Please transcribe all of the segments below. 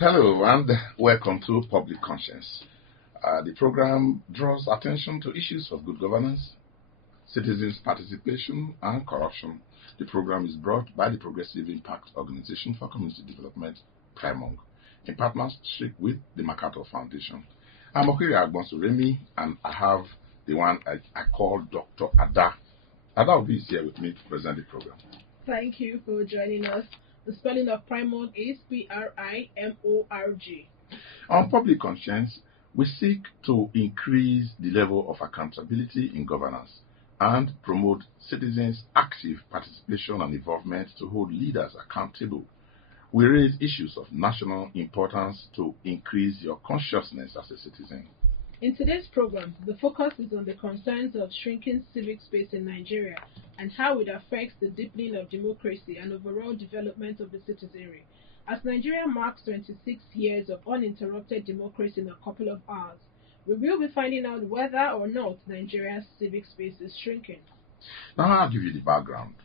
Hello and welcome to Public Conscience. The program draws attention to issues of good governance, citizens' participation, and corruption. The program is brought by the Progressive Impact Organization for Community Development, PRIMORG, in partnership with the MacArthur Foundation. I'm Okiri Agbonsuremi, and I have the one I call Dr. Ada. Ada will be here with me to present the program. Thank you for joining us. The spelling of PRIMORG is PRIMORG. On Public Conscience, we seek to increase the level of accountability in governance and promote citizens' active participation and involvement to hold leaders accountable. We raise issues of national importance to increase your consciousness as a citizen. In today's program, the focus is on the concerns of shrinking civic space in Nigeria and how it affects the deepening of democracy and overall development of the citizenry. As Nigeria marks 26 years of uninterrupted democracy in a couple of hours, we will be finding out whether or not Nigeria's civic space is shrinking. Now I'll give you the background.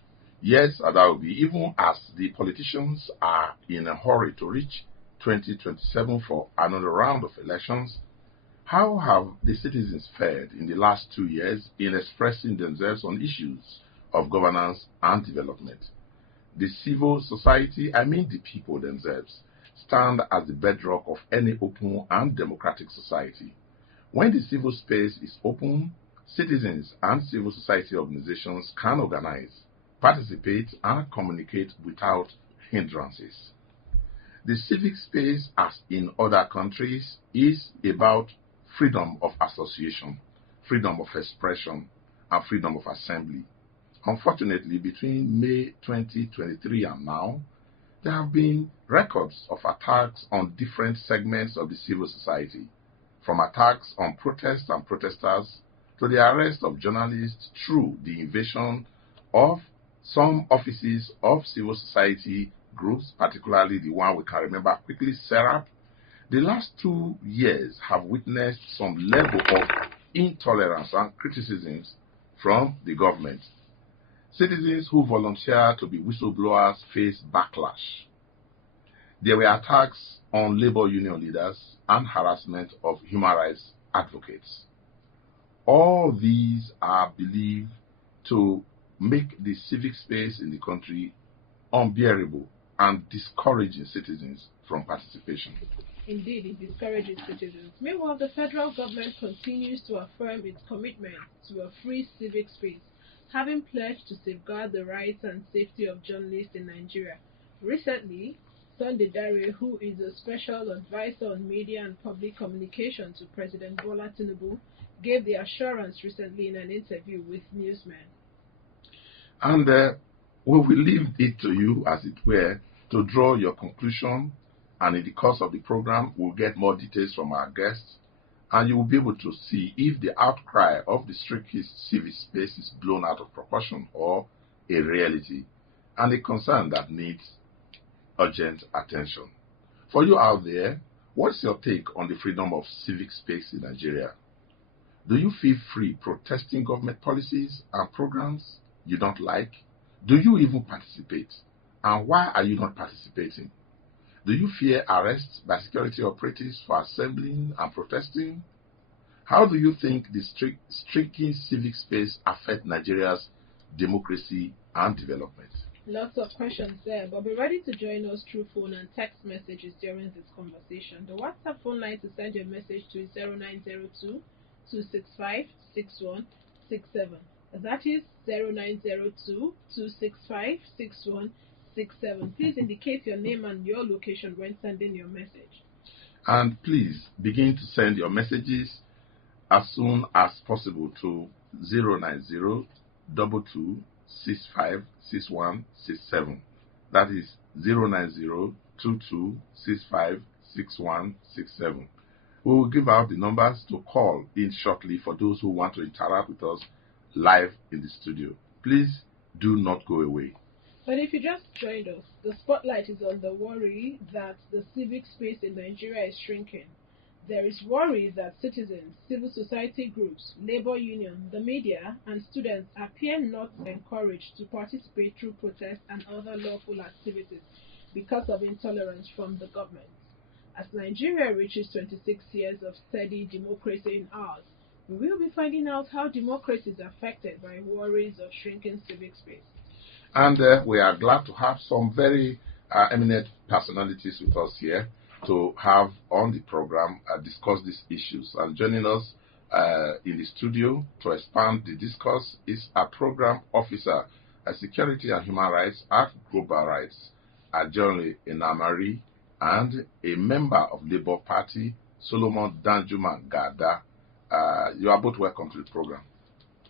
Yes, that will be, even as the politicians are in a hurry to reach 2027 for another round of elections. How have the citizens fared in the last 2 years in expressing themselves on issues of governance and development? The civil society, I mean the people themselves, stand as the bedrock of any open and democratic society. When the civil space is open, citizens and civil society organizations can organize, participate, and communicate without hindrances. The civic space, as in other countries, is about freedom of association, freedom of expression, and freedom of assembly. Unfortunately, between May 2023 and now, there have been records of attacks on different segments of the civil society, from attacks on protests and protesters to the arrest of journalists through the invasion of some offices of civil society groups, particularly the one we can remember quickly, SERAP. The last 2 years have witnessed some level of intolerance and criticisms from the government. Citizens who volunteer to be whistleblowers face backlash. There were attacks on labor union leaders and harassment of human rights advocates. All these are believed to make the civic space in the country unbearable and discouraging citizens from participation. Indeed, it discourages citizens. Meanwhile, the federal government continues to affirm its commitment to a free civic space, having pledged to safeguard the rights and safety of journalists in Nigeria. Recently, Sunday Dare, who is a special advisor on media and public communication to President Bola Tinubu, gave the assurance recently in an interview with Newsman. And we will leave it to you, as it were, to draw your conclusion. And in the course of the program, we'll get more details from our guests, and you will be able to see if the outcry of the strictest civic space is blown out of proportion or a reality, and a concern that needs urgent attention. For you out there, what's your take on the freedom of civic space in Nigeria? Do you feel free protesting government policies and programs you don't like? Do you even participate? And why are you not participating? Do you fear arrest by security operatives for assembling and protesting? How do you think the striking civic space affect Nigeria's democracy and development? Lots of questions there, but be ready to join us through phone and text messages during this conversation. The WhatsApp phone line to send your message to is 0902 265 6167. That is 0902 265 6167. Please indicate your name and your location when sending your message. And please begin to send your messages as soon as possible to 090 22 65 6167. That is 090 22 65 6167. We will give out the numbers to call in shortly for those who want to interact with us live in the studio. Please do not go away. But if you just joined us, the spotlight is on the worry that the civic space in Nigeria is shrinking. There is worry that citizens, civil society groups, labor unions, the media, and students appear not encouraged to participate through protests and other lawful activities because of intolerance from the government. As Nigeria reaches 26 years of steady democracy in ours, we will be finding out how democracy is affected by worries of shrinking civic space. And we are glad to have some very eminent personalities with us here to have on the program discuss these issues. And joining us in the studio to expand the discourse is our program officer, Security and Human Rights at Global Rights, Ajole Inamari, and a member of Labour Party, Solomon Danjuma Gada. You are both welcome to the program.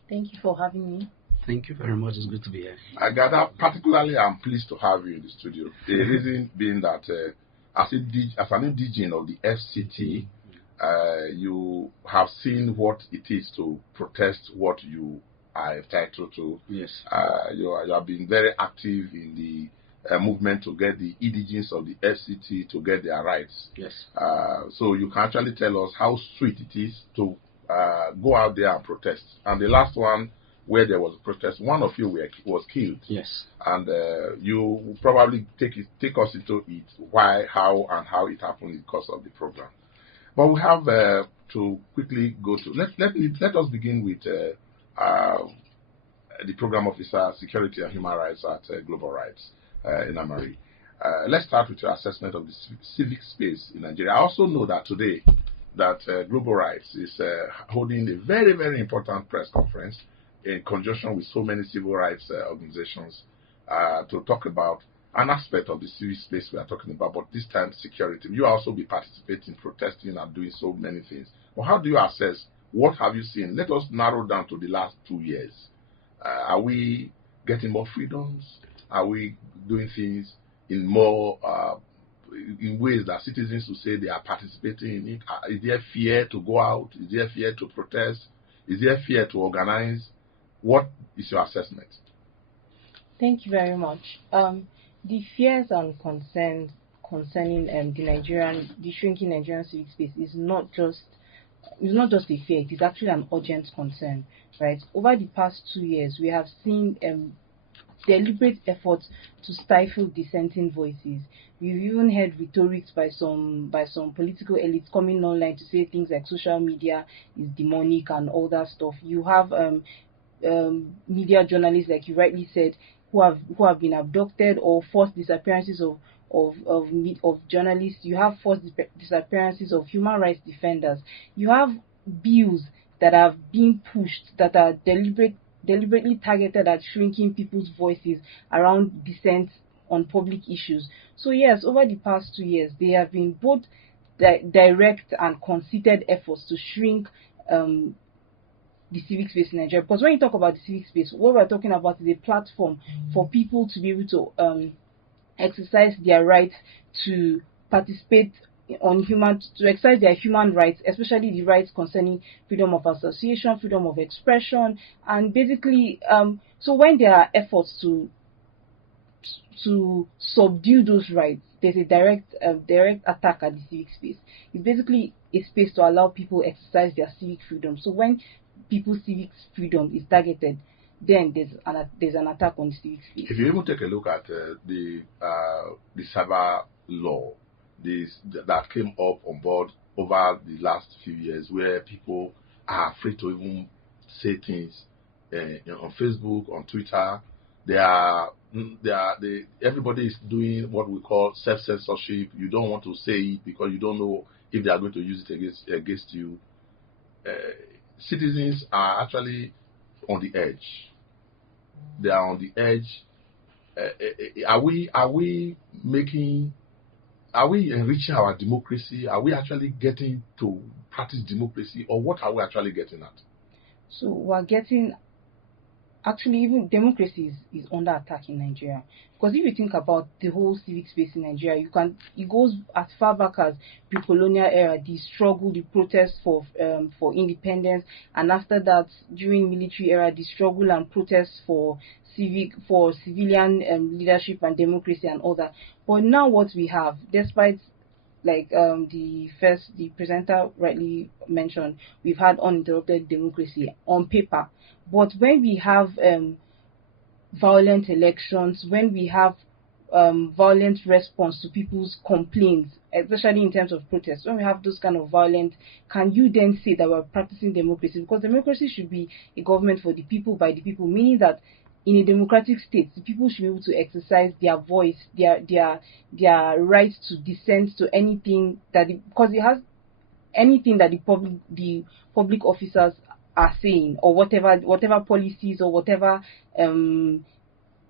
Thank you for having me. Thank you very much. It's good to be here. Gada, particularly I'm pleased to have you in the studio. The reason being that as an indigene of the FCT, you have seen what it is to protest what you are entitled to. Yes. You have been very active in the movement to get the indigenes of the FCT to get their rights. Yes. So you can actually tell us how sweet it is to go out there and protest. And the last one, where there was a protest, one of you was killed. Yes. And you will probably take us into it, why, how, and how it happened in the course of the program. But we have to quickly go to let us begin with the program officer, Security and Human Rights at Global Rights, Inamari. Let's start with your assessment of the civic space in Nigeria. I also know that today that Global Rights is holding a very, very important press conference in conjunction with so many civil rights organizations to talk about an aspect of the civic space we are talking about, but this time security. You also be participating, protesting, and doing so many things. But how do you assess? What have you seen? Let us narrow down to the last 2 years. Are we getting more freedoms? Are we doing things in more in ways that citizens will say they are participating in it? Is there fear to go out? Is there fear to protest? Is there fear to organize? What is your assessment? Thank you very much. The fears and concerns concerning the shrinking Nigerian civic space is not just a fear. It is actually an urgent concern, right? Over the past 2 years, we have seen deliberate efforts to stifle dissenting voices. We've even heard rhetorics by some political elites coming online to say things like social media is demonic and all that stuff. You have media journalists, like you rightly said, who have been abducted, or forced disappearances of journalists. You have forced disappearances of human rights defenders. You have bills that have been pushed that are deliberately targeted at shrinking people's voices around dissent on public issues. So yes, over the past 2 years, there have been both direct and concerted efforts to shrink the civic space in Nigeria. Because when you talk about the civic space, what we're talking about is a platform for people to be able to exercise their right to participate to exercise their human rights, especially the rights concerning freedom of association, freedom of expression, and basically, so when there are efforts to subdue those rights, there's a direct attack at the civic space. It's basically a space to allow people exercise their civic freedom. So when people's civic freedom is targeted, then there's an attack on the civic space. If you even take a look at the cyber law, that came up on board over the last few years, where people are afraid to even say things on Facebook, on Twitter. Everybody is doing what we call self-censorship. You don't want to say it because you don't know if they are going to use it against you. Citizens are actually on the edge. They are on the edge. Are we enriching our democracy? Are we actually getting to practice democracy, or what are we actually getting at? So we're getting, actually, even democracy is under attack in Nigeria. Because if you think about the whole civic space in Nigeria, it goes as far back as pre-colonial era, the struggle, the protest for independence, and after that, during military era, the struggle and protest for civilian leadership and democracy and all that. But now what we have, despite like the presenter rightly mentioned, we've had uninterrupted democracy on paper. But when we have violent elections, when we have violent response to people's complaints, especially in terms of protests, when we have those kind of violent, can you then say that we're practicing democracy? Because democracy should be a government for the people, by the people, meaning that in a democratic state, the people should be able to exercise their voice, their right to dissent to anything that, because it has anything that the public officers are saying, or whatever policies or whatever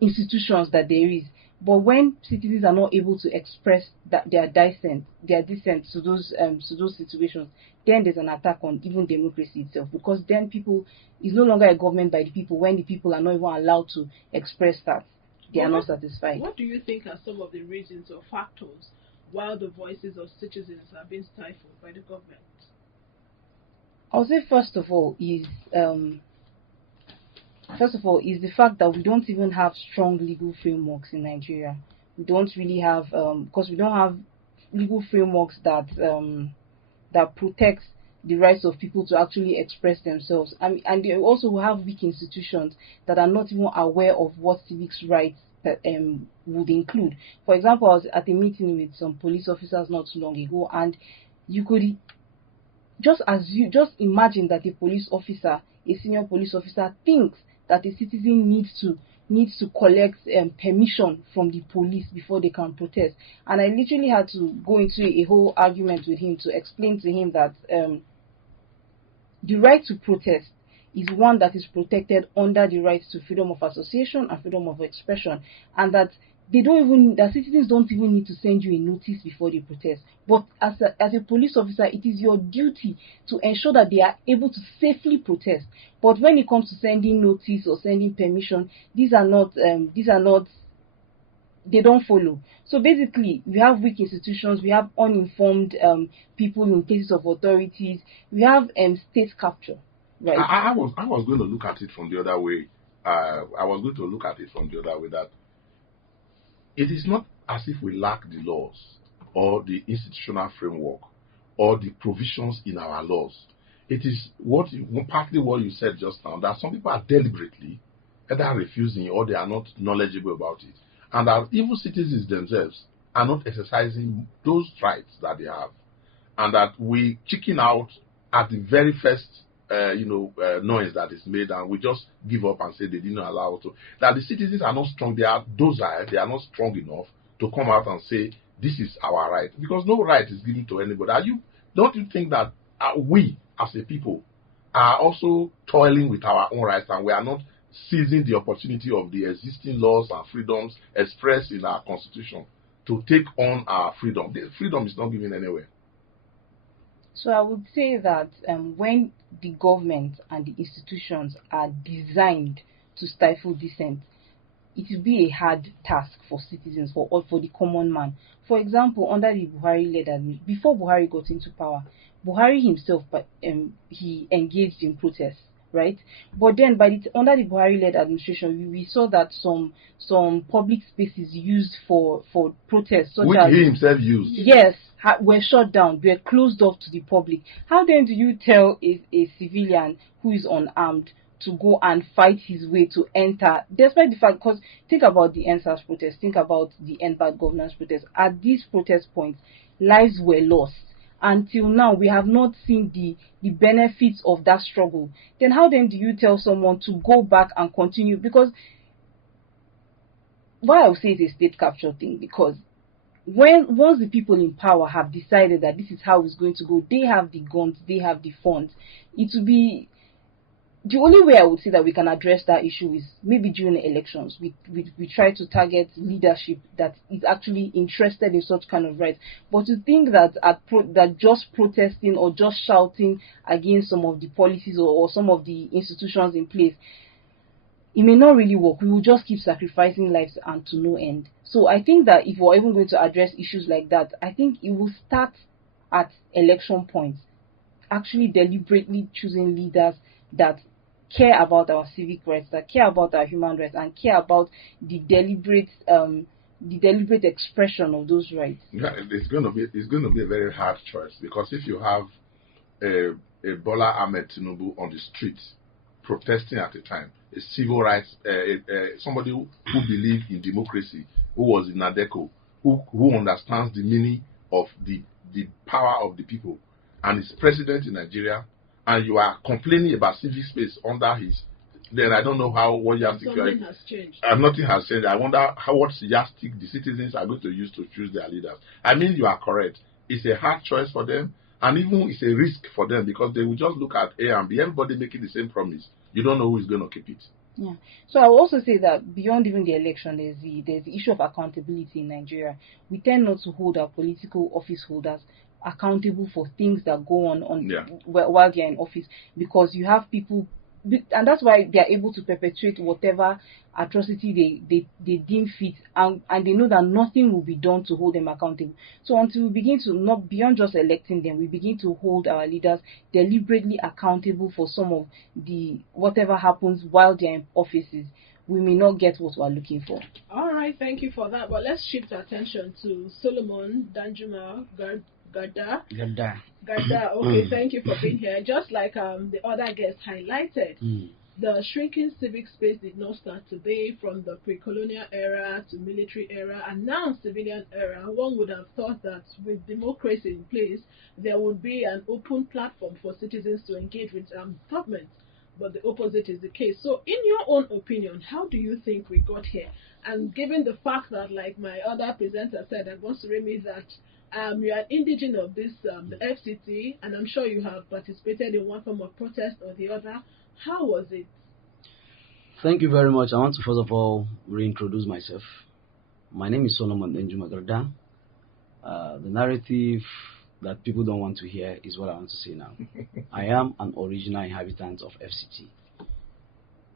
institutions that there is. But when citizens are not able to express their dissent to those situations, then there's an attack on even democracy itself, because then people is no longer a government by the people when the people are not even allowed to express that they are not satisfied. What do you think are some of the reasons or factors why the voices of citizens are being stifled by the government? I would say first of all is the fact that we don't even have strong legal frameworks in Nigeria. We don't really have, because we don't have legal frameworks that protects the rights of people to actually express themselves. And they also have weak institutions that are not even aware of what civic rights that would include. For example, I was at a meeting with some police officers not too long ago, and you could just imagine that a police officer, a senior police officer, thinks that a citizen needs to collect permission from the police before they can protest. And I literally had to go into a whole argument with him to explain to him that the right to protest is one that is protected under the right to freedom of association and freedom of expression, and that citizens don't even need to send you a notice before they protest. But as a police officer, it is your duty to ensure that they are able to safely protest. But when it comes to sending notice or sending permission, they don't follow. So basically, we have weak institutions, we have uninformed people in cases of authorities, we have state capture. Right. I was going to look at it from the other way. That it is not as if we lack the laws or the institutional framework or the provisions in our laws. It is partly what you said just now, that some people are deliberately either refusing or they are not knowledgeable about it, and that even citizens themselves are not exercising those rights that they have, and that we chicken out at the very first noise that is made, and we just give up and say they didn't allow to. That the citizens are not strong, they are docile, they are not strong enough to come out and say this is our right, because no right is given to anybody. Don't you think that we as a people are also toiling with our own rights, and we are not seizing the opportunity of the existing laws and freedoms expressed in our constitution to take on our freedom? The freedom is not given anywhere. So I would say that when the government and the institutions are designed to stifle dissent, it will be a hard task for citizens, for the common man. For example, under the Buhari-led administration, before Buhari got into power, Buhari himself, he engaged in protests, right? But then under the Buhari-led administration, we saw that some public spaces used for protests, which he himself used, yes, were shut down, were closed off to the public. How then do you tell a civilian who is unarmed to go and fight his way to enter, despite the fact, because think about the NSAS protest, think about the End Bad Governance protest. At these protest points, lives were lost. Until now, we have not seen the benefits of that struggle. Then how then do you tell someone to go back and continue? Because why I would say it's a state capture thing, because once the people in power have decided that this is how it's going to go, they have the guns, they have the funds. It will be the only way I would say that we can address that issue is maybe during the elections. We try to target leadership that is actually interested in such kind of rights. But to think that that just protesting or just shouting against some of the policies or some of the institutions in place, it may not really work. We will just keep sacrificing lives and to no end. So I think that if we're even going to address issues like that, I think it will start at election points, actually deliberately choosing leaders that care about our civic rights, that care about our human rights, and care about the deliberate expression of those rights. Yeah, it's going to be a very hard choice, because if you have a Bola Ahmed Tinubu on the streets protesting at a time, a civil rights, somebody who believes in democracy, who was in Nadeco, who understands the meaning of the power of the people, and is president in Nigeria, and you are complaining about civic space under his, then I don't know what yardstick something has changed. Nothing has changed. I wonder what yardstick the citizens are going to use to choose their leaders. I mean, you are correct. It's a hard choice for them, and even it's a risk for them, because they will just look at A and B, everybody making the same promise. You don't know who is going to keep it. Yeah. So I will also say that beyond even the election, there's the issue of accountability in Nigeria. We tend not to hold our political office holders accountable for things that go on while they're in office, because you have people, and that's why they are able to perpetuate whatever atrocity they deem fit, and they know that nothing will be done to hold them accountable. So until we begin to, not beyond just electing them, we begin to hold our leaders deliberately accountable for some of the whatever happens while they're in offices, we may not get what we're looking for. All right, thank you for that. But let's shift our attention to Solomon Danjuma Garda. Okay, thank you for being here. Just like the other guests highlighted, the shrinking civic space did not start today. From the pre-colonial era to military era and now civilian era, one would have thought that with democracy in place, there would be an open platform for citizens to engage with government. But the opposite is the case. So in your own opinion, how do you think we got here? And given the fact that, like my other presenter said, Agbosuremi, that you are indigene of this the FCT, and I'm sure you have participated in one form of protest or the other. How was it? Thank you very much. I want to first of all reintroduce myself. My name is Solomon Danjuma Garda. The narrative that people don't want to hear is what I want to say now. I am an original inhabitant of FCT.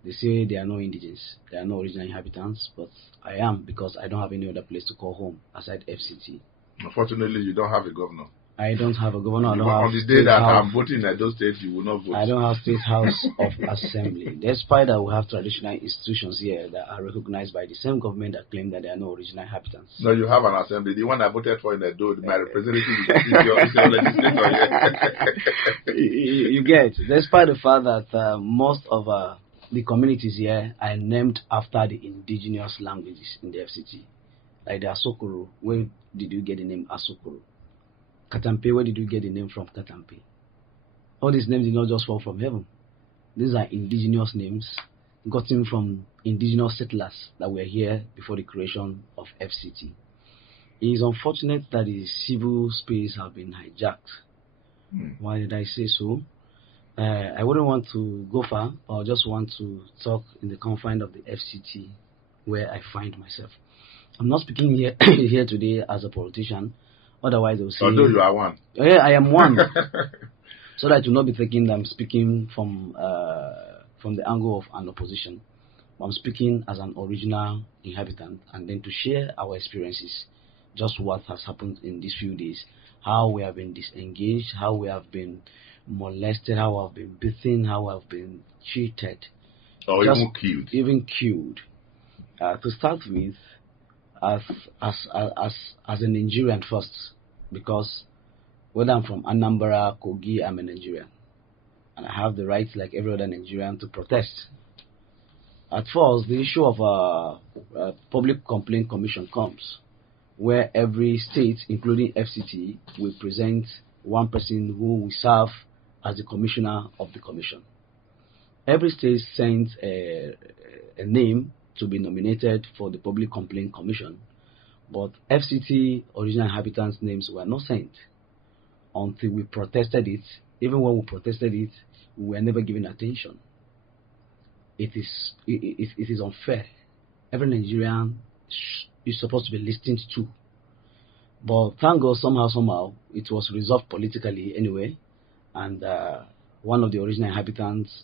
They say there are no indigenes, there are no original inhabitants, but I am, because I don't have any other place to call home aside FCT. Unfortunately, you don't have a governor. I don't have a governor. On the day that I'm voting in those states, you will not vote. I don't have State House of Assembly. Despite that, we have traditional institutions here that are recognized by the same government that claim that there are no original inhabitants. No, you have an assembly. The one I voted for in Edo, my representative is your legislator. You get, despite the fact that most of the communities here are named after the indigenous languages in the FCT. Like the Asokoro, where did you get the name Asokoro? Katampe, where did you get the name from Katampe? All these names did not just fall from heaven. These are indigenous names gotten from indigenous settlers that were here before the creation of FCT. It is unfortunate that the civil space has been hijacked. Why did I say so? I wouldn't want to go far, but I just want to talk in the confine of the FCT where I find myself. I'm not speaking here today as a politician. Otherwise, they'll say, although you are one. Yeah, I am one. So that I will not be thinking that I'm speaking from the angle of an opposition. I'm speaking as an original inhabitant, and then to share our experiences, just what has happened in these few days, how we have been disengaged, how we have been molested, how we have been beaten, how we have been cheated, or even killed. Even killed. To start with, as a Nigerian first, because whether I'm from Anambra, Kogi, I'm a Nigerian, and I have the right, like every other Nigerian, to protest. At first, the issue of a public complaint commission comes, where every state, including FCT, will present one person who will serve as the commissioner of the commission. Every state sends a name to be nominated for the public complaint commission, but FCT original inhabitants' names were not sent until we protested it. Even when we protested it, we were never given attention. It is unfair. Every Nigerian is supposed to be listened to. But thank God, somehow, it was resolved politically anyway, and one of the original inhabitants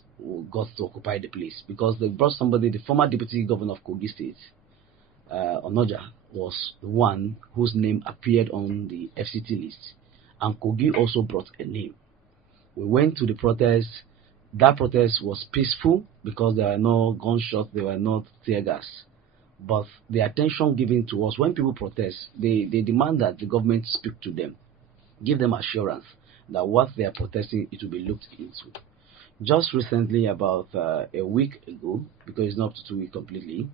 got to occupy the place, because they brought somebody, the former deputy governor of Kogi State, Onoja, was the one whose name appeared on the FCT list, and Kogi also brought a name. We went to the protest. That protest was peaceful because there were no gunshots, there were no tear gas. But the attention given to us, when people protest, they demand that the government speak to them, give them assurance that what they are protesting, it will be looked into. Just recently, about a week ago, because it's not up to 2 weeks completely,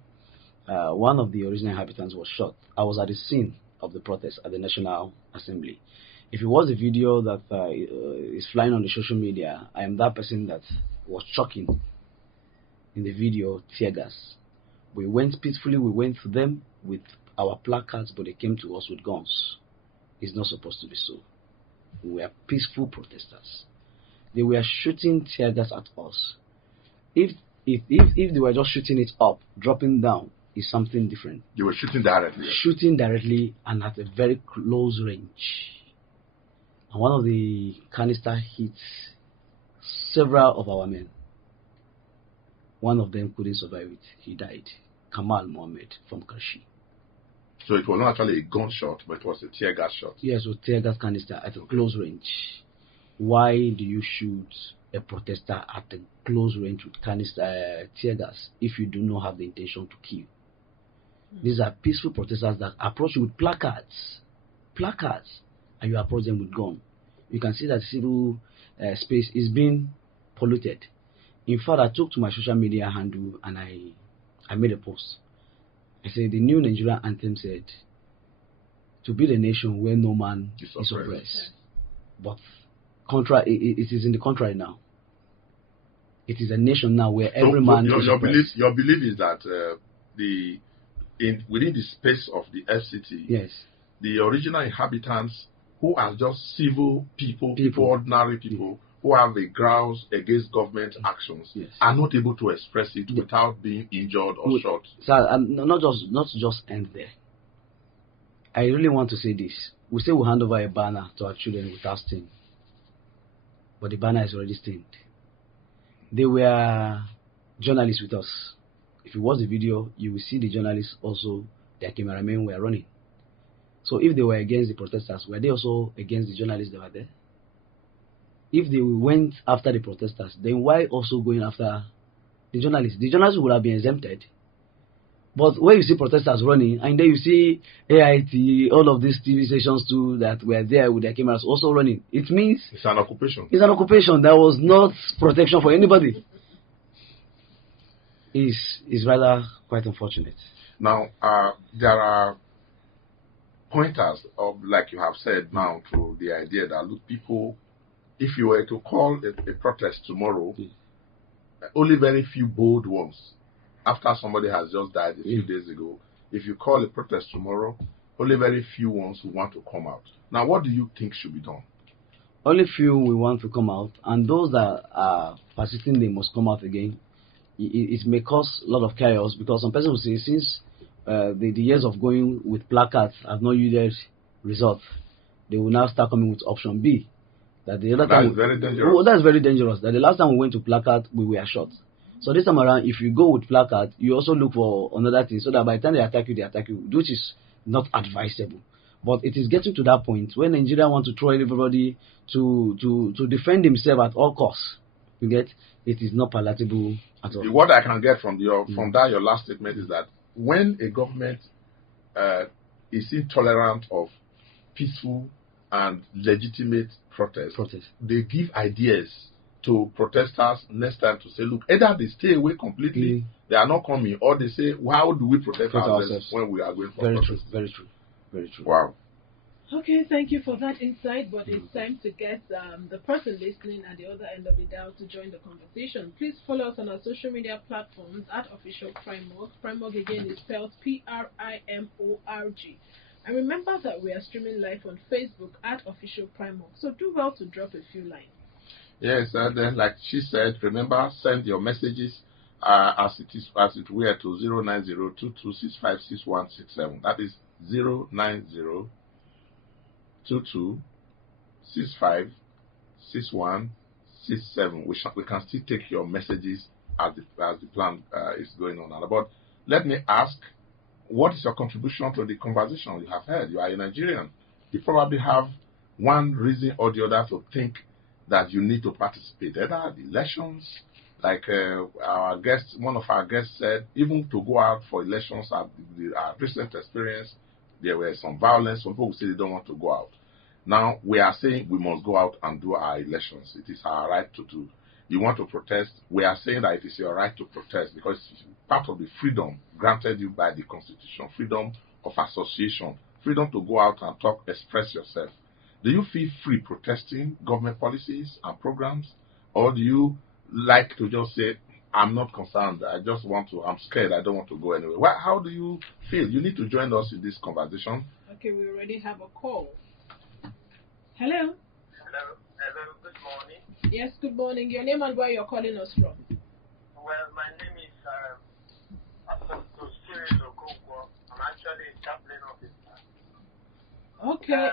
one of the original inhabitants was shot. I was at the scene of the protest at the National Assembly. If it was a video that is flying on the social media, I am that person that was choking in the video tear gas. We went peacefully, we went to them with our placards, but they came to us with guns. It's not supposed to be so. We were peaceful protesters. They were shooting tear gas at us. If they were just shooting it up, dropping down, is something different. They were shooting directly. Shooting directly and at a very close range. And one of the canister hit several of our men. One of them couldn't survive it. He died. Kamal Mohammed from Consciene. So it was not actually a gunshot, but it was a tear gas shot. Yes, it was tear gas canister at a close range. Why do you shoot a protester at a close range with canister tear gas if you do not have the intention to kill? These are peaceful protesters that approach you with placards, and you approach them with gun. You can see that civil space is being polluted. In fact, I took to my social media handle and I made a post. I said the new Nigerian anthem said, "To build a nation where no man is oppressed." But it is in the contrary now. It is a nation now where every man is oppressed. Your belief is that within the space of the FCT, yes, the original inhabitants who are just civil people, ordinary people, who have a grouse against government actions, yes, are not able to express it without being injured or shot. So, not just end there. I really want to say this. We say we hand over a banner to our children without stain, but the banner is already stained. They were journalists with us. If you watch the video, you will see the journalists also, their cameramen were running. So if they were against the protesters, were they also against the journalists that were there? If they went after the protesters, then why also going after the journalists? The journalists would have been exempted. But when you see protesters running, and then you see AIT, all of these TV stations too that were there with their cameras also running, it means it's an occupation. It's an occupation. There was not protection for anybody. Is rather quite unfortunate. Now, there are pointers of, like you have said now, to the idea that look, people, if you were to call a protest tomorrow, only very few bold ones, after somebody has just died a few days ago, if you call a protest tomorrow, only very few ones who want to come out. Now, what do you think should be done? Only few will want to come out, and those that are persisting, they must come out again. It may cause a lot of chaos, because some person will say, since the years of going with placards have not yielded results, they will now start coming with option B. That the other time, is very dangerous. Oh, that's very dangerous. That the last time we went to placard, we were shot. So this time around, if you go with placard, you also look for another thing, so that by the time they attack you, which is not advisable. But it is getting to that point when Nigeria want to throw everybody to defend himself at all costs. You get, it is not palatable at all. What I can get from your last statement is that when a government is intolerant of peaceful and legitimate protest, they give ideas to protesters next time to say, look, either they stay away completely, they are not coming, or they say, how do we protect ourselves when we are going for protest? Very true. Very true. Wow. Okay, thank you for that insight, but it's time to get the person listening at the other end of the dial to join the conversation. Please follow us on our social media platforms at Official PRIMORG. PRIMORG again is spelled PRIMORG. And remember that we are streaming live on Facebook at Official PRIMORG, so do well to drop a few lines. Yes, and then like she said, remember, send your messages as it were to 09022656167. That is 09022656167. We can still take your messages as the plan is going on. But let me ask, what is your contribution to the conversation you have heard? You are a Nigerian. You probably have one reason or the other to think that you need to participate, either the elections, like our guest, one of our guests said, even to go out for elections. Our recent experience, there were some violence. Some people say they don't want to go out. Now we are saying we must go out and do our elections. It is our right to do. you want to protest, we are saying that it is your right to protest because it's part of the freedom granted you by the Constitution, freedom of association, freedom to go out and talk, express yourself. Do you feel free protesting government policies and programs, or do you like to just say, I'm not concerned, I'm scared, I don't want to go anywhere? How do you feel? You need to join us in this conversation. Okay, we already have a call. Hello? Hello, good morning. Yes, good morning. Your name and where you're calling us from? Well, my name is Apostle Cyril Okonkwo. I'm actually a chaplain officer. Okay,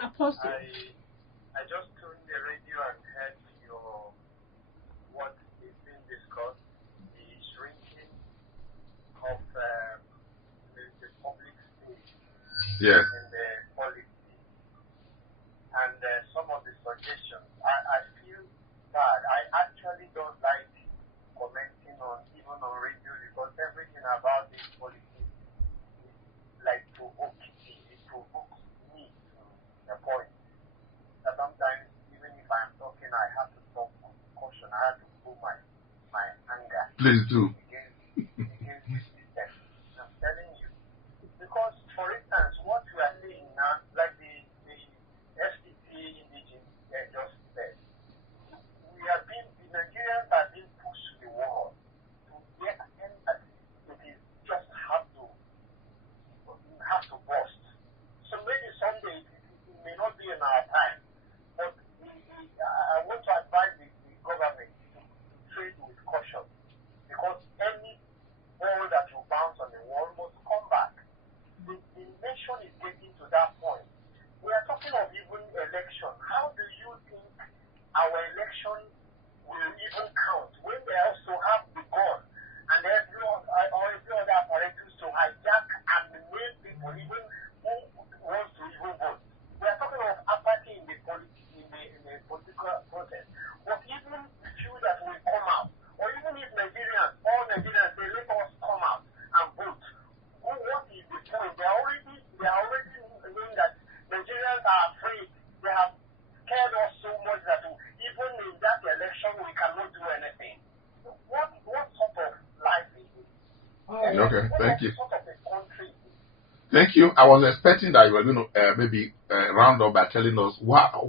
Apostle. I just tuned the radio and heard what is being discussed, the shrinking of the public space Yes. in the policy. And some of the suggestions, I feel bad. I actually don't like commenting even on radio because everything about this policy is like provoking me. It provokes me to the point that sometimes even if I'm talking, I have to talk with caution. I have to pull my anger. Please do. Against this system. I'm telling you. Because, for instance, what we are seeing now, like the FCT indigenous just said, the Nigerians are being pushed to the wall to the extent that it is just have to burst. So maybe someday it may not be in our time, but I want to advise the government to trade with caution because any ball that you bounce on the wall must come back. The nation is getting to that point. We are talking of even election. How do you think our election will even count when they also have the gun and every other apparatus to hijack and make people even who wants to even vote? We are talking of apathy in the political process. But even the few that will come out, or even if all Nigerians say let us come out and vote, what is the point? They are already knowing that Nigerians are afraid. They have scared us so much that even in that election we cannot do anything. What sort of life is it? Okay, thank you. What sort of a country is it? Thank you. I was expecting that you were going to maybe round up by telling us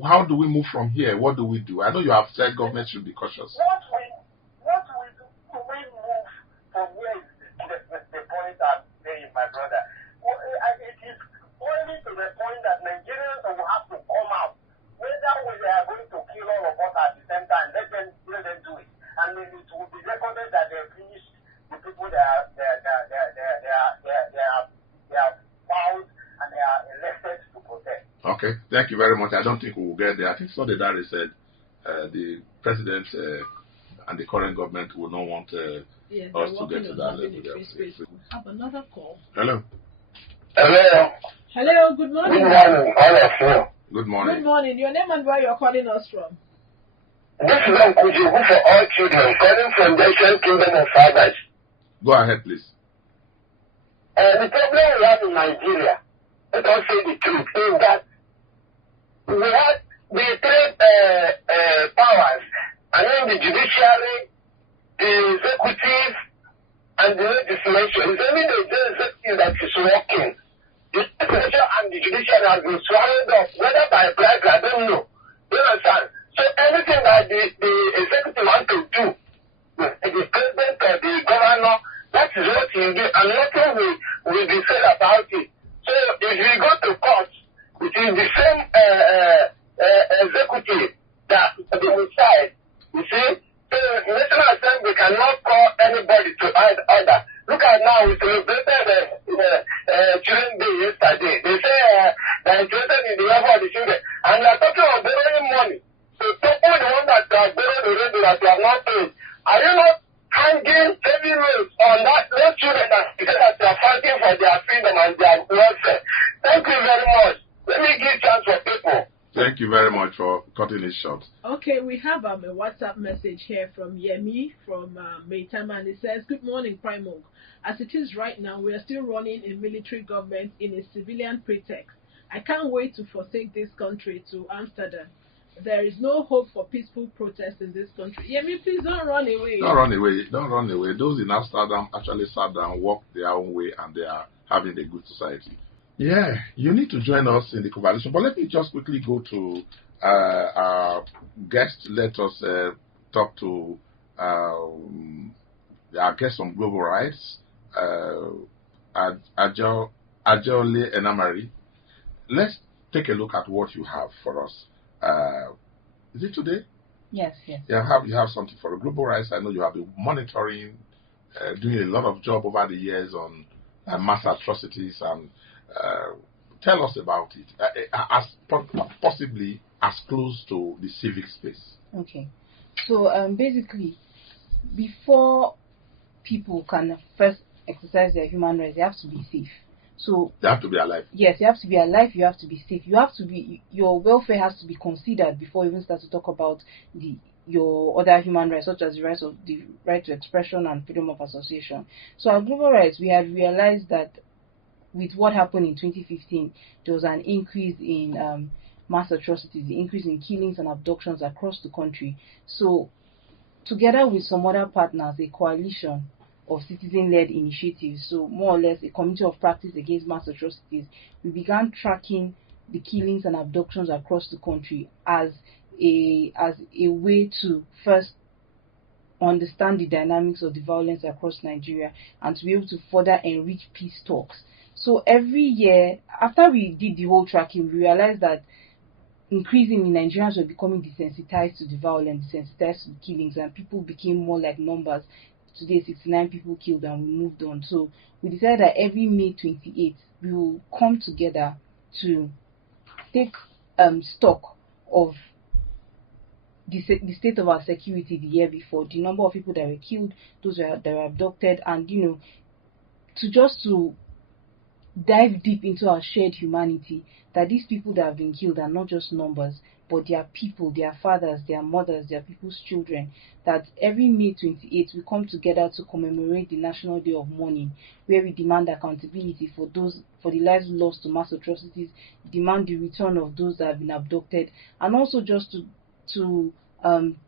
how do we move from here? What do we do? I know you have said government should be cautious. What we do to move from where is the point I'm saying, my brother. It is only to the point that Nigerians will have to come out. Whether they are going to kill all of us at the same time, let them do it. And then it will be recorded that they finished the people they are found and they are elected to protect. Okay, thank you very much. I don't think we will get there. I think Sunday Dari said the president and the current government will not want us to get to that level. We have another call. Hello. Hello. Hello, good morning. Good morning, all of you. Good morning. Good morning. Your name and where you're calling us from? This is Uncle Jibu for all children, calling from the Asian Kingdom of Fathers. Go ahead, please. The problem we have in Nigeria, let us say the truth, is that we have the three powers, and then the judiciary, the executive, and the legislature. It's only the executive that is working. The legislature and the judiciary have been swallowed up, whether by bribe, I don't know. You understand? So anything that the executive wants to do, the president or the governor, that is what he will do, and nothing will be said about it. So if we go to court, it is the same executive that they will decide. You see? So the National Assembly cannot call anybody to add order. Look at now, we celebrated Children's Day yesterday. They say they're interested in the level of the children. And they are talking of borrowing money. So people, the one that have borrowed already that you have not paid, are you not hanging heavy rates on those children that say that they are fighting for their freedom and their welfare? Thank you very much. Let me give chance for people. Thank you very much for cutting it short. Okay, we have a WhatsApp message here from Yemi from Maitama, and it says, "Good morning, PRIMORG. As it is right now, we are still running a military government in a civilian pretext. I can't wait to forsake this country to Amsterdam. there is no hope for peaceful protest in this country. Yemi, please don't run away. Don't run away. Don't run away. Those in Amsterdam actually sat down, walked their own way, and they are having a good society. Yeah, you need to join us in the conversation. But let me just quickly go to our guest. Let us talk to our guest on global rights, Ajole Enamari. Let's take a look at what you have for us. Is it today? Yes. You have something for the global rights. I know you have been monitoring, doing a lot of job over the years on mass atrocities, and tell us about it, as possibly as close to the civic space. Okay. So basically, before people can first exercise their human rights, they have to be safe. So they have to be alive. Yes, you have to be alive. You have to be safe. You have to be. Your welfare has to be considered before you even start to talk about your other human rights, such as the right to expression and freedom of association. So our global rights, we had realized that with what happened in 2015, there was an increase in mass atrocities, the increase in killings and abductions across the country. So together with some other partners, a coalition of citizen-led initiatives, so more or less a committee of practice against mass atrocities, we began tracking the killings and abductions across the country as a way to first understand the dynamics of the violence across Nigeria and to be able to further enrich peace talks. So every year, after we did the whole tracking, we realized that increasingly Nigerians were becoming desensitized to the violence, desensitized to the killings, and people became more like numbers. Today, 69 people killed, and we moved on. So we decided that every May 28th, we will come together to take stock of the state of our security the year before, the number of people that were killed, those that were abducted, and to dive deep into our shared humanity, that these people that have been killed are not just numbers, but they are people, their fathers, their mothers, their people's children. That every May 28th, we come together to commemorate the National Day of Mourning, where we demand accountability for the lives lost to mass atrocities, demand the return of those that have been abducted, and also just to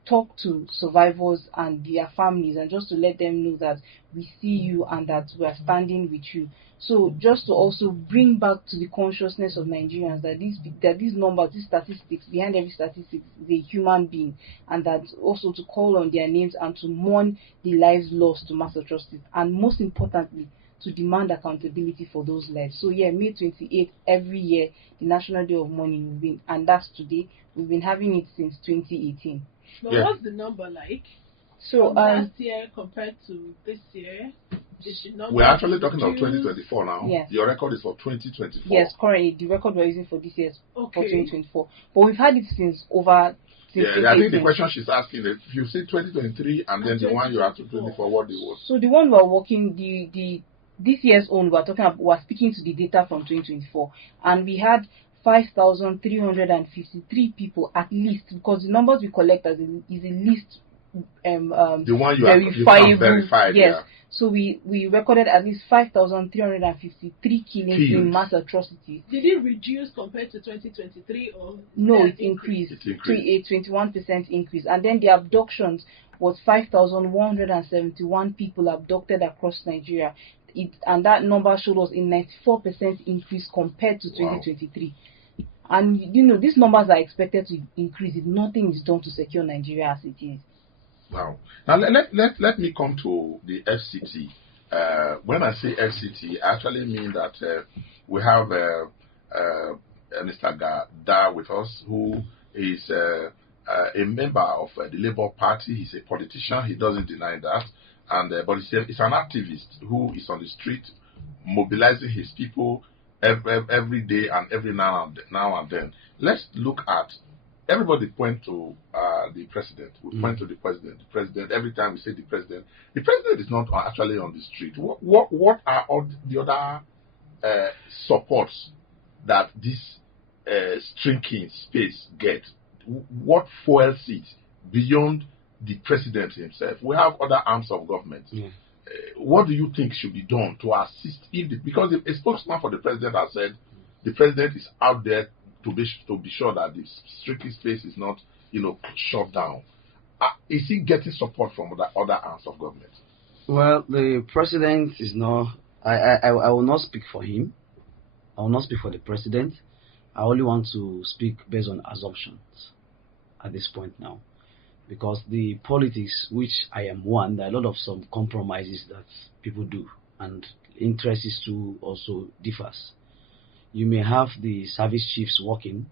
talk to survivors and their families, and just to let them know that we see you and that we are standing with you. So just to also bring back to the consciousness of Nigerians that these numbers, these statistics, behind every statistic is a human being, and that also to call on their names and to mourn the lives lost to mass atrocities, and most importantly, to demand accountability for those lives. So yeah, May 28th every year, the National Day of Mourning, and that's today. We've been having it since 2018. But what's the number like? So last year compared to this year? We're actually talking about 2024 now. Yes. Your record is for 2024. Yes, currently the record we're using for this year is for 2024. But we've had it since over. I think the question she's asking is, if you say 2023 and then the one you have to 2024, what do you want? So the one we're working, this year's own, we're speaking to the data from 2024, and we had 5,353 people at least, because the numbers we collect is a list. The one you have verified. Yes. Yeah. So we recorded at least 5,353 killings in mass atrocities. Did it reduce compared to 2023 or? No, it increased. It increased. To a 21% increase. And then the abductions was 5,171 people abducted across Nigeria. And that number showed us a 94% increase compared to 2023. Wow. And these numbers are expected to increase if nothing is done to secure Nigeria as it is. Wow. Now let me come to the FCT. When I say FCT, I actually mean that we have Mr. Gada with us, who is a member of the Labour Party. He's a politician. He doesn't deny that. But he's an activist who is on the street mobilizing his people every day and every now and then. Let's look at. Everybody point to the president. We point to the president. The president. Every time we say the president is not actually on the street. What are all the other supports that this shrinking space get? What fuels it beyond the president himself? We have other arms of government. What do you think should be done to assist? Because a spokesman for the president has said the president is out there to be sure that the security space is not, shut down. Is he getting support from the other arms of government? Well, the president is not. I will not speak for him. I will not speak for the president. I only want to speak based on assumptions at this point now, because the politics, which I am one, there are a lot of some compromises that people do, and interests too also differs. You may have the service chiefs working,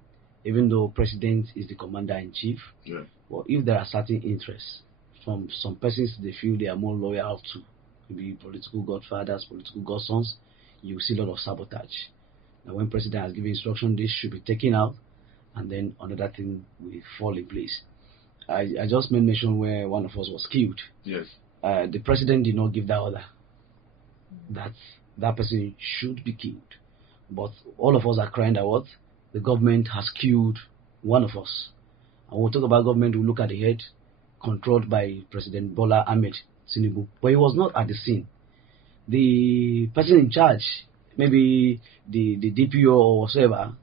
even though president is the commander-in-chief. Yeah. But if there are certain interests from some persons they feel they are more loyal to, maybe political godfathers, political godsons, you see a lot of sabotage. Now, when president has given instruction, this should be taken out, and then another thing will fall in place. I just made mention where one of us was killed. Yes. The president did not give that order that person should be killed. But all of us are crying that what? The government has killed one of us. And when we talk about government, we look at the head, controlled by President Bola Ahmed Tinubu. But he was not at the scene. The person in charge, maybe the DPO or whatever,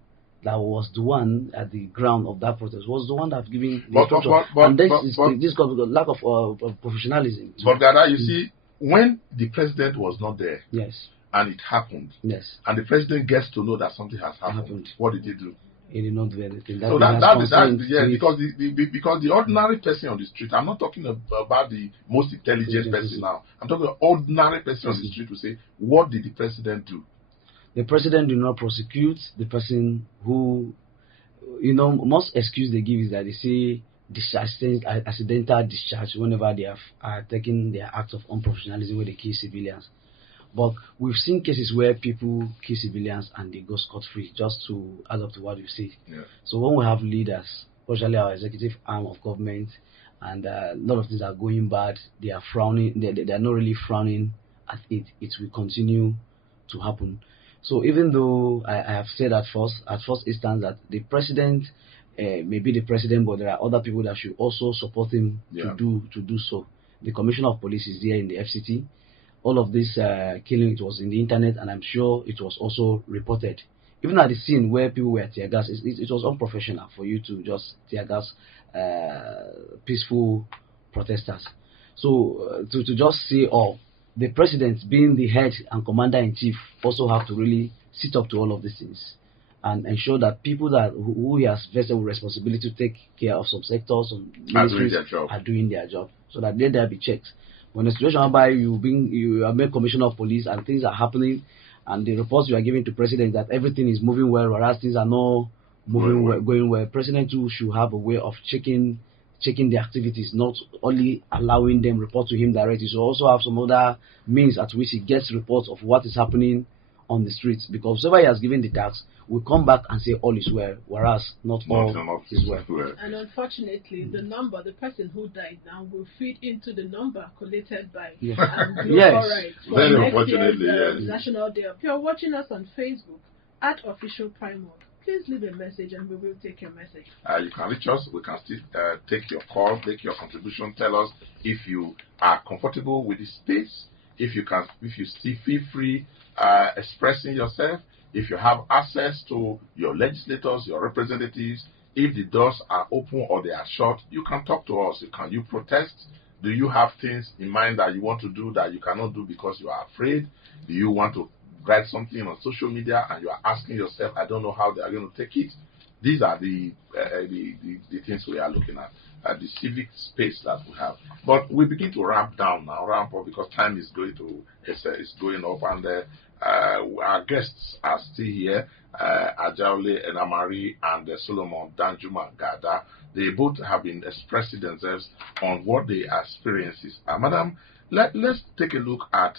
that was the one at the ground of that protest, was the one that giving the instruction. And this got lack of professionalism. But Dada, you see, when the president was not there, yes, and it happened, yes, and the president gets to know that something has happened, what did he do? He did not do anything. So because the ordinary person on the street, I'm not talking about the most intelligent person now. I'm talking about ordinary person on the street to say, what did the president do? The president did not prosecute the person who, most excuse they give is that they say accidental discharge whenever they are taking their acts of unprofessionalism where they kill civilians. But we've seen cases where people kill civilians and they go scot-free, just to add up to what you say. Yeah. So when we have leaders, especially our executive arm of government, and a lot of things are going bad, they are frowning, they are not really frowning at it. It will continue to happen. So even though I have said at first instance that the president may be the president, but there are other people that should also support him to do so. The commissioner of police is there in the FCT. All of this killing, it was in the internet, and I'm sure it was also reported. Even at the scene where people were tear gas, it was unprofessional for you to just tear gas peaceful protesters. So to just say, the president being the head and commander-in-chief also have to really sit up to all of these things and ensure that people who he has vested with responsibility to take care of some sectors, some ministries are doing their job, so that there be checks. When the situation whereby you are made commissioner of police and things are happening, and the reports you are giving to president that everything is moving well, whereas things are not going well, president too should have a way of checking the activities, not only allowing them report to him directly. So also have some other means at which he gets reports of what is happening on the streets, because whoever he has given the task will come back and say all is well, whereas not all is well. And unfortunately, the person who died now will feed into the number collated by yes. Rights for very next unfortunately, year's National Day. If you're watching us on Facebook at Official PRIMORG, please leave a message and we will take your message. You can reach us. We can still take your call, take your contribution. Tell us if you are comfortable with the space. If you still feel free expressing yourself. If you have access to your legislators, your representatives, if the doors are open or they are shut, you can talk to us. Can you protest? Do you have things in mind that you want to do that you cannot do because you are afraid? Do you want to write something on social media and you are asking yourself, I don't know how they are going to take it? These are the things we are looking at the civic space that we have. But we begin to ramp up because time is going up, and our guests are still here, Ajaole Enamari and Solomon Danjuma Gada. They both have been expressing themselves on what their experiences are. Madam, let's take a look at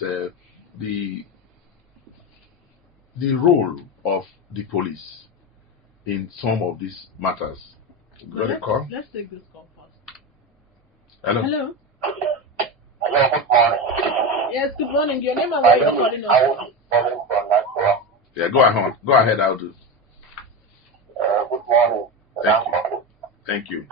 the role of the police in some of these matters. Let's take this call first. Hello. Hello. Hello, good morning. Yes, good morning. Your name and where you're calling us? Yeah, go ahead, I'll do. Good morning. Thank you.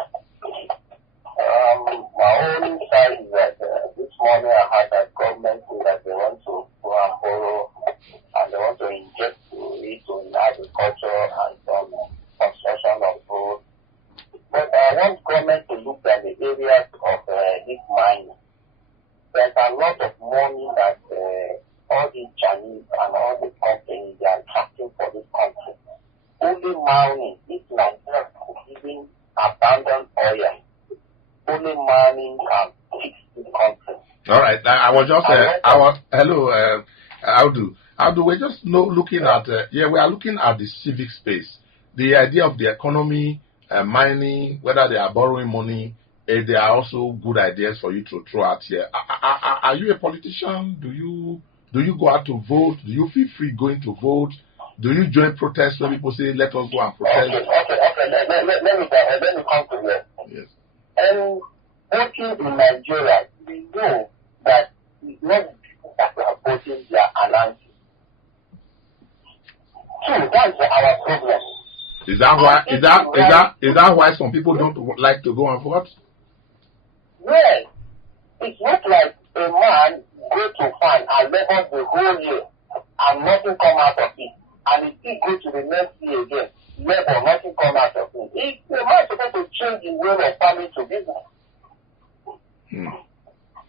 My own side is that this morning I heard that government say that they want to go and borrow and they want to inject it in agriculture and some government to look at the areas of this mining. There's a lot of money that all these Chinese and all the companies they are attracting for this country. Only mining, if Nigeria is giving abandoned oil, only mining can fix this country. All right. I was just hello, Aldo, we're just looking at we are looking at the civic space, the idea of the economy, mining, whether they are borrowing money. There are also good ideas for you to throw out here. Are you a politician? Do you go out to vote? Do you feel free going to vote? Do you join protests when people say, let us go and protest? Okay. Let me come to that. Yes. And voting in Nigeria, we know that it's not people that are voting their alliances. So that's our problem. Is that why some people don't like to go and vote? Yes. It's not like a man go to farm and labor the whole year and nothing come out of it. And if he go to the next year again, labor, nothing come out of it. If a man is supposed to change the way of farming to business.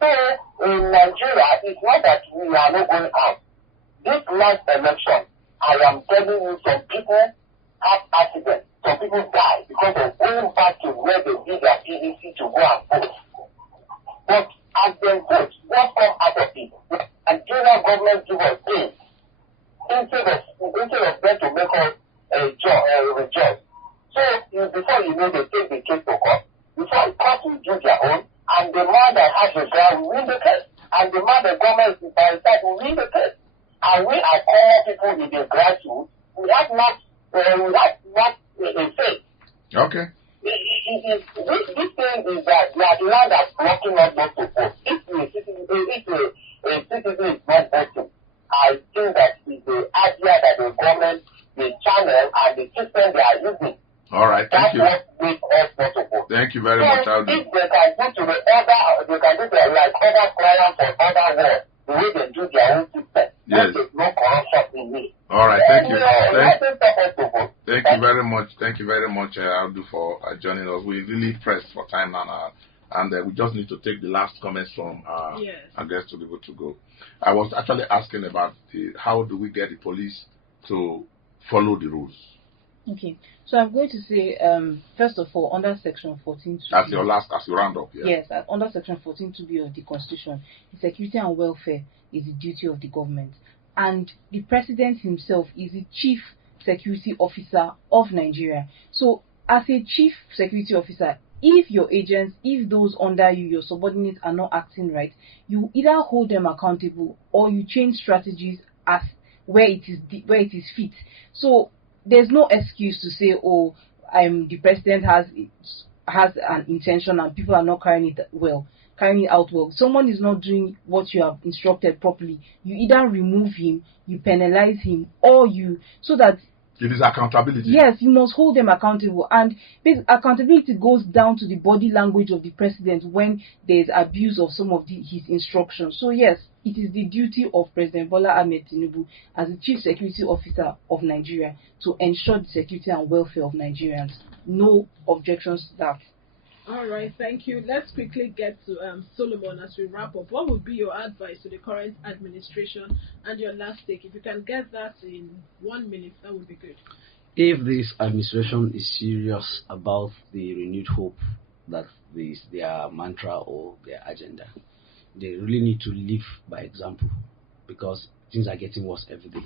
So in Nigeria, it's not that we are not going out. This last election, I am telling you, some people have accidents. Some people die because of going back to where they did their PVC to go and vote. But as they vote, what come out of it? The Nigerian government give us things instead of them to make us rejoice. So before you know, they take the case to court. Before the court will do their own, and the man that has the ground will win the case, and the man the government is by his side will win the case. And we are common people in the grassroots. We have not a faith. Okay. This thing is that we are the one that's blocking us not to vote. If a citizen is not voting, I think that is the idea that the government, the channel, and the system they are using. All right, thank you. That's what makes us not to vote. Thank you very much, Aldo. If they can go to the other, they can do like other clients or other world, the way they do their own system. Yes. There's no corruption in it. All right, thank you. Thank you you very much. Thank you very much, Aldo, for joining us. We really pressed for time now, and we just need to take the last comments from our guests to be able to go. I was actually asking about how do we get the police to follow the rules. Okay, so I'm going to say, first of all, under Section 14. As your roundup, yes, under Section 14(2)(b) of the Constitution, the security and welfare is the duty of the government, and the President himself is the Chief Security Officer of Nigeria. So, as a Chief Security Officer, if your agents, if those under you, your subordinates, are not acting right, you either hold them accountable or you change strategies as where it is fit. So there's no excuse to say, oh, the president has an intention and people are not carrying it out well. Someone is not doing what you have instructed properly. You either remove him, you penalize him, or so that it is accountability. Yes, you must hold them accountable. And accountability goes down to the body language of the president when there's abuse of some of his instructions. So yes, it is the duty of President Bola Ahmed Tinubu as the Chief Security Officer of Nigeria to ensure the security and welfare of Nigerians. No objections to that. All right, thank you. Let's quickly get to Solomon as we wrap up. What would be your advice to the current administration and your last take? If you can get that in 1 minute, that would be good. If this administration is serious about the renewed hope that is their mantra or their agenda, they really need to live by example, because things are getting worse every day.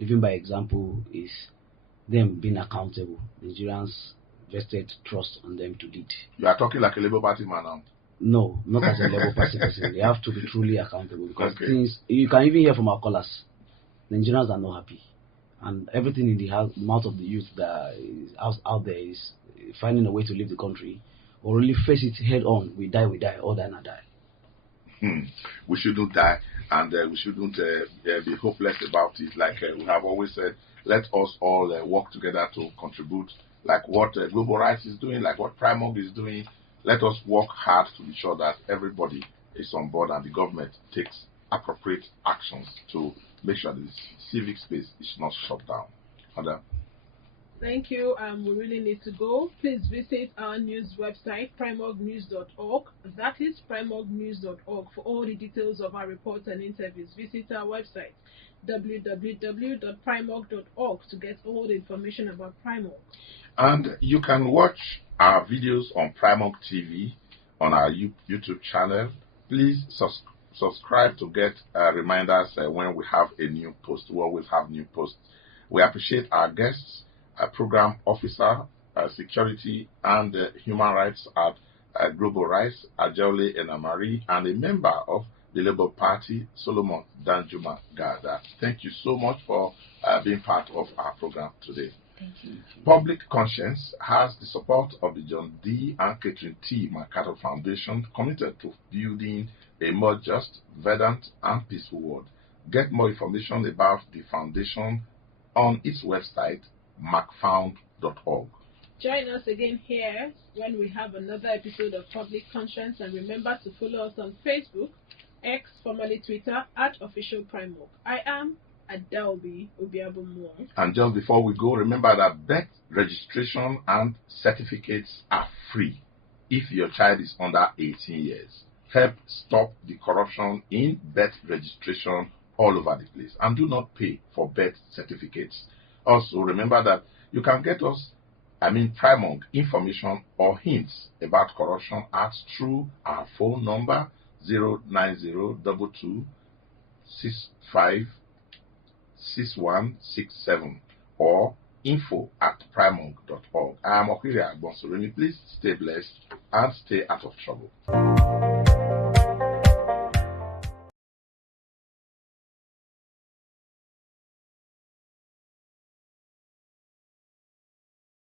Living by example is them being accountable. Nigerians vested trust on them to lead. You are talking like a Labour Party man now. No, not as a Labour Party person. They have to be truly accountable, because things, you can even hear from our callers, Nigerians are not happy, and everything in the mouth of the youth that is out there is finding a way to leave the country or really face it head on. We die, or die not die. We shouldn't die, and we shouldn't be hopeless about it. Like we have always said, let us all work together to contribute, like what Global Rights is doing, like what PRIMORG is doing. Let us work hard to be sure that everybody is on board and the government takes appropriate actions to make sure that the civic space is not shut down. Thank you. We really need to go. Please visit our news website, primorgnews.org. That is primorgnews.org. For all the details of our reports and interviews, visit our website, www.primorg.org, to get all the information about PRIMORG. And you can watch our videos on PRIMORG TV on our YouTube channel. Please subscribe to get reminders when we have a new post. We always have new posts. We appreciate our guests, program officer, security and human rights at Global Rights, Ajole Enamari, and a member of the Labour Party, Solomon Danjuma Gada. Thank you so much for being part of our program today. Thank you. Public Conscience has the support of the John D. and Catherine T. MacArthur Foundation, committed to building a more just, verdant, and peaceful world. Get more information about the foundation on its website, macfound.org. Join us again here when we have another episode of Public Conscience, and remember to follow us on Facebook, X, formerly Twitter, @OfficialPrimorg. I am Adelbi Obiabumo. And just before we go, remember that birth registration and certificates are free if your child is under 18 years. Help stop the corruption in birth registration all over the place, and do not pay for birth certificates. Also, remember that you can get us, PRIMORG, information or hints about corruption acts through our phone number 09022656167 or info@primorg.org. I am Okwiri Agbonsoremi. Please stay blessed and stay out of trouble.